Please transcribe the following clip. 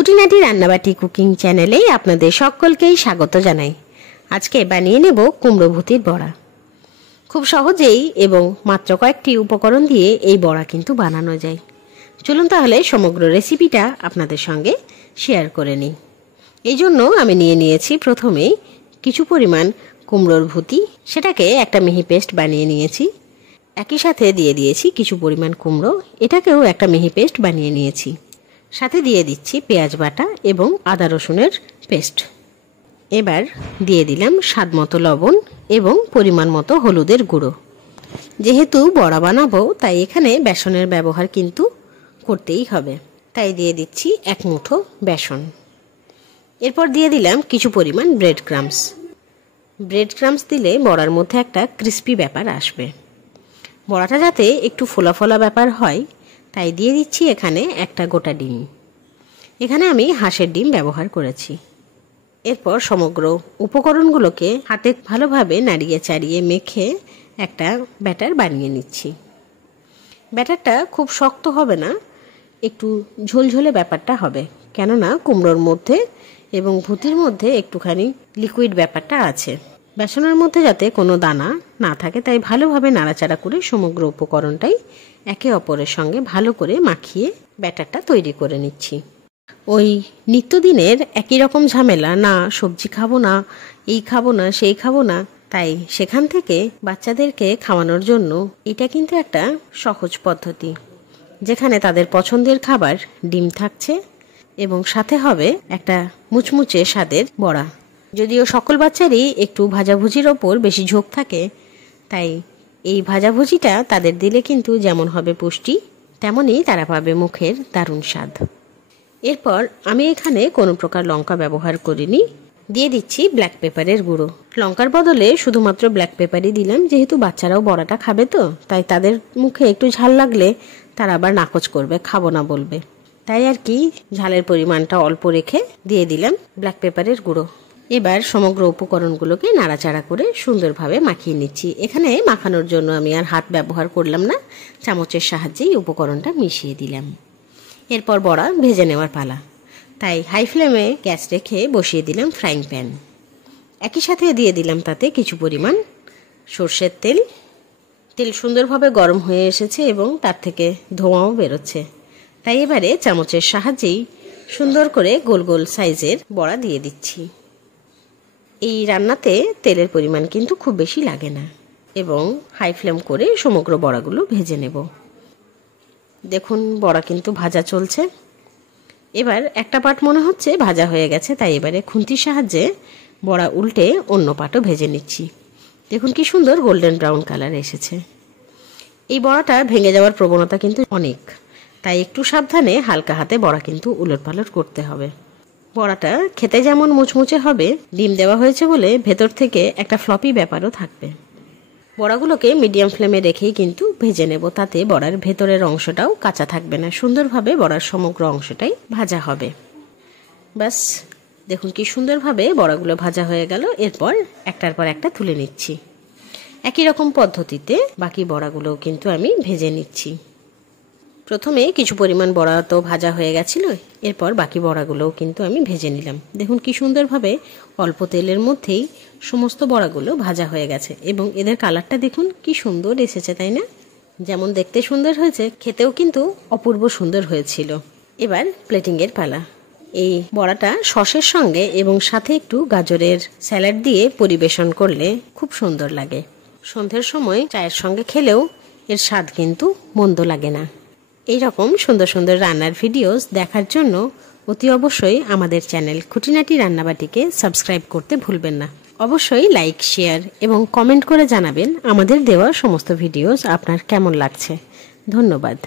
খুঁটিনাটি রান্নাবাটি কুকিং চ্যানেলে আপনাদের সকলকেই স্বাগত জানাই। আজকে বানিয়ে নেব কুমড়ো ভুতির বড়া। খুব সহজেই এবং মাত্র কয়েকটি উপকরণ দিয়ে এই বড়া কিন্তু বানানো যায়। চলুন তাহলে সমগ্র রেসিপিটা আপনাদের সঙ্গে শেয়ার করে নিই। এই জন্য আমি নিয়েছি প্রথমেই কিছু পরিমাণ কুমড়োর ভুতি, সেটাকে একটা মিহি পেস্ট বানিয়ে নিয়েছি। একই সাথে দিয়ে দিয়েছি কিছু পরিমাণ কুমড়ো, এটাকেও একটা মিহি পেস্ট বানিয়ে নিয়েছি। সাথে দিয়ে দিচ্ছি পেঁয়াজ বাটা এবং আদা রসুনের পেস্ট। এবার দিয়ে দিলাম স্বাদমতো লবণ এবং পরিমাণ মতো হলুদের গুঁড়ো। যেহেতু বড়া বানাবো তাই এখানে বেসনের ব্যবহার কিন্তু করতেই হবে, তাই দিয়ে দিচ্ছি এক মুঠো বেসন। এরপর দিয়ে দিলাম কিছু পরিমাণ ব্রেড ক্রাম্বস দিলে বড়ার মধ্যে একটা ক্রিস্পি ব্যাপার আসবে। বড়াটা যাতে একটু ফোলা ফোলা ব্যাপার হয় তাই দিয়ে দিচ্ছি এখানে একটা গোটা ডিম। এখানে আমি হাঁসের ডিম ব্যবহার করেছি। এরপর সমগ্র উপকরণগুলোকে হাতে ভালোভাবে নাড়িয়ে চাড়িয়ে মেখে একটা ব্যাটার বানিয়ে নিচ্ছি। ব্যাটারটা খুব শক্ত হবে না, একটু ঝোলঝোলে ব্যাপারটা হবে, কেননা কুমড়োর মধ্যে এবং ভুতির মধ্যে একটুখানি লিকুইড ব্যাপারটা আছে। বেসনের মধ্যে যাতে কোনো দানা না থাকে তাই ভালোভাবে নাড়াচাড়া করে সমগ্র উপকরণটাই একে অপরের সঙ্গে ভালো করে মাখিয়ে ব্যাটারটা তৈরি করে নিচ্ছি। ওই নিত্যদিনের একই রকম ঝামেলা, না সবজি খাবো না, এই খাবো না, সেই খাবো না, তাই সেখান থেকে বাচ্চাদেরকে খাওয়ানোর জন্য এটা কিন্তু একটা সহজ পদ্ধতি, যেখানে তাদের পছন্দের খাবার ডিম থাকছে এবং সাথে হবে একটা মুচমুচে স্বাদের বড়া। যদিও সকল বাচ্চারই একটু ভাজাভুজির ওপর বেশি ঝোঁক থাকে, তাই এই ভাজাভুজিটা তাদের দিলে কিন্তু যেমন হবে পুষ্টি, তেমনই তারা পাবে মুখের দারুণ স্বাদ। এরপর আমি এখানে কোনো প্রকার লঙ্কা ব্যবহার করিনি, দিয়ে দিচ্ছি ব্ল্যাক পেপারের গুঁড়ো। লঙ্কার বদলে শুধুমাত্র ব্ল্যাক পেপারই দিলাম, যেহেতু বাচ্চারাও বড়াটা খাবে তো, তাই তাদের মুখে একটু ঝাল লাগলে তারা আবার নাকচ করবে, খাবো না বলবে, তাই আর কি ঝালের পরিমাণটা অল্প রেখে দিয়ে দিলাম ব্ল্যাক পেপারের গুঁড়ো। এবার সমগ্র উপকরণগুলোকে নাড়াচাড়া করে সুন্দরভাবে মাখিয়ে নিচ্ছি। এখানে মাখানোর জন্য আমি আর হাত ব্যবহার করলাম না, চামচের সাহায্যেই উপকরণটা মিশিয়ে দিলাম। এরপর বড়া ভেজে নেওয়ার পালা, তাই হাই ফ্লেমে গ্যাস রেখে বসিয়ে দিলাম ফ্রাইং প্যান। একই সাথে দিয়ে দিলাম তাতে কিছু পরিমাণ সর্ষের তেল। তেল সুন্দরভাবে গরম হয়ে এসেছে এবং তার থেকে ধোঁয়াও বেরোচ্ছে, তাই এবারে চামচের সাহায্যেই সুন্দর করে গোল গোল সাইজের বড়া দিয়ে দিচ্ছি। এই রান্নাতে তেলের পরিমাণ কিন্তু খুব বেশি লাগে না এবং হাই ফ্লেম করে সমগ্র বড়াগুলো ভেজে নেব। দেখুন বড়া কিন্তু ভাজা চলছে। এবার একটা পাট মনে হচ্ছে ভাজা হয়ে গেছে, তাই এবারে খুন্তির সাহায্যে বড়া উল্টে অন্য পাটও ভেজে নিচ্ছি। দেখুন কি সুন্দর গোল্ডেন ব্রাউন কালার এসেছে। এই বড়াটা ভেঙে যাওয়ার প্রবণতা কিন্তু অনেক, তাই একটু সাবধানে হালকা হাতে বড়া কিন্তু উলটপালট করতে হবে। বড়াটা খেতে যেমন মুচমুচে হবে, ডিম দেওয়া হয়েছে বলে ভেতর থেকে একটা ফ্লপি ব্যাপারও থাকবে। বড়াগুলোকে মিডিয়াম ফ্লেমে রেখেই কিন্তু ভেজে নেব, তাতে বড়ার ভেতরের অংশটাও কাঁচা থাকবে না, সুন্দরভাবে বড়ার সমগ্র অংশটাই ভাজা হবে। ব্যাস দেখুন কি সুন্দরভাবে বড়াগুলো ভাজা হয়ে গেল। এরপর একটার পর একটা তুলে নিচ্ছি। একই রকম পদ্ধতিতে বাকি বড়াগুলোও কিন্তু আমি ভেজে নিচ্ছি। প্রথমে কিছু পরিমাণ বড়া তো ভাজা হয়ে গেছিল, এরপর বাকি বড়াগুলোও কিন্তু আমি ভেজে নিলাম। দেখুন কি সুন্দরভাবে অল্প তেলের মধ্যেই সমস্ত বড়াগুলো ভাজা হয়ে গেছে এবং এদের কালারটা দেখুন কি সুন্দর এসেছে, তাই না? যেমন দেখতে সুন্দর হয়েছে, খেতেও কিন্তু অপূর্ব সুন্দর হয়েছিল। এবার প্লেটিংয়ের পালা। এই বড়াটা সসের সঙ্গে এবং সাথে একটু গাজরের স্যালাড দিয়ে পরিবেশন করলে খুব সুন্দর লাগে। সন্ধ্যের সময় চায়ের সঙ্গে খেলেও এর স্বাদ কিন্তু মন্দ লাগে না। এই রকম সুন্দর সুন্দর রান্নার ভিডিওস দেখার জন্য অতি অবশ্যই আমাদের চ্যানেল খুঁটিনাটি রান্নাবাটিকে সাবস্ক্রাইব করতে ভুলবেন না। অবশ্যই লাইক, শেয়ার এবং কমেন্ট করে জানাবেন আমাদের দেওয়া সমস্ত ভিডিওস আপনার কেমন লাগছে। ধন্যবাদ।